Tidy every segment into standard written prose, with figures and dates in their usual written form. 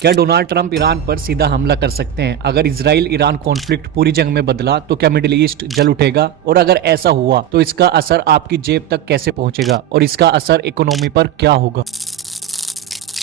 क्या Donald Trump Iran पर सीधा हमला कर सकते हैं? अगर इजराइल ईरान कॉन्फ्लिक्ट पूरी जंग में बदला तो क्या मिडिल ईस्ट जल उठेगा? और अगर ऐसा हुआ तो इसका असर आपकी जेब तक कैसे पहुंचेगा और इसका असर इकोनॉमी पर क्या होगा?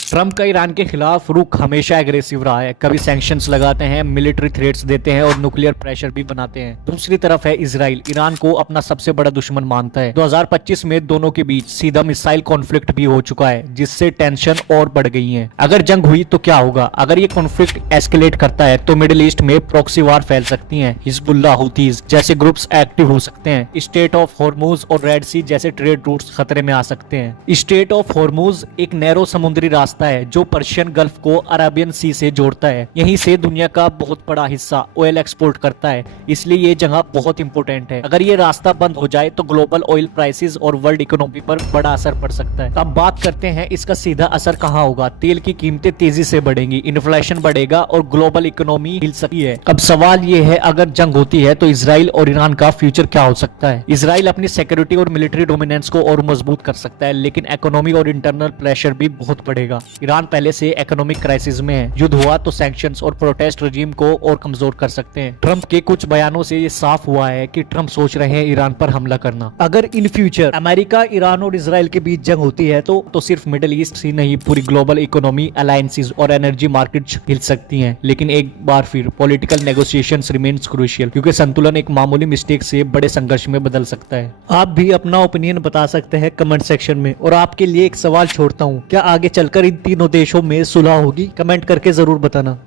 ट्रंप का ईरान के खिलाफ रुख हमेशा एग्रेसिव रहा है। कभी सैंक्शंस लगाते हैं, मिलिट्री थ्रेट्स देते हैं और न्यूक्लियर प्रेशर भी बनाते हैं। दूसरी तरफ है इजराइल, ईरान को अपना सबसे बड़ा दुश्मन मानता है। 2025 में दोनों के बीच सीधा मिसाइल कॉन्फ्लिक्ट भी हो चुका है, जिससे टेंशन और बढ़ गई है। अगर जंग हुई तो क्या होगा? अगर ये कॉन्फ्लिक्ट एस्केलेट करता है तो मिडिल ईस्ट में प्रॉक्सी वार फैल सकती है। हिजबुल्लाह, हुतीज जैसे ग्रुप्स एक्टिव हो सकते हैं। स्टेट ऑफ हॉर्मुज और रेड सी जैसे ट्रेड रूट्स खतरे में आ सकते हैं। स्टेट ऑफ हॉर्मुज एक नैरो समुद्री रास्ता है जो पर्शियन गल्फ को अरेबियन सी से जोड़ता है। यहीं से दुनिया का बहुत बड़ा हिस्सा ऑयल एक्सपोर्ट करता है, इसलिए ये जगह बहुत इंपॉर्टेंट है। अगर ये रास्ता बंद हो जाए तो ग्लोबल ऑयल प्राइसेस और वर्ल्ड इकोनॉमी पर बड़ा असर पड़ सकता है। अब बात करते हैं इसका सीधा असर कहाँ होगा। तेल की कीमतें तेजी से बढ़ेंगी, इन्फ्लेशन बढ़ेगा और ग्लोबल इकोनॉमी हिल सकती है। अब सवाल ये है, अगर जंग होती है तो इजराइल और ईरान का फ्यूचर क्या हो सकता है? इजराइल अपनी सिक्योरिटी और मिलिट्री डोमिनेंस को और मजबूत कर सकता है, लेकिन इकोनॉमी और इंटरनल प्रेशर भी बहुत बढ़ेगा। ईरान पहले से इकोनॉमिक क्राइसिस में है। युद्ध हुआ तो सैंक्शंस और प्रोटेस्ट रजीम को और कमजोर कर सकते हैं। ट्रंप के कुछ बयानों से ये साफ हुआ है कि ट्रंप सोच रहे हैं ईरान पर हमला करना। अगर इन फ्यूचर अमेरिका, ईरान और इजराइल के बीच जंग होती है तो सिर्फ मिडिल ईस्ट ही नहीं, पूरी ग्लोबल इकोनॉमी, अलायंसेस और एनर्जी मार्केट्स हिल सकती हैं। लेकिन एक बार फिर पॉलिटिकल नेगोशिएशंस रिमेन्स क्रूशियल, क्योंकि संतुलन एक मामूली मिस्टेक से बड़े संघर्ष में बदल सकता है। आप भी अपना ओपिनियन बता सकते हैं कमेंट सेक्शन में। और आपके लिए एक सवाल छोड़ता हूँ, क्या आगे चलकर इन तीनों देशों में सुलह होगी? कमेंट करके जरूर बताना।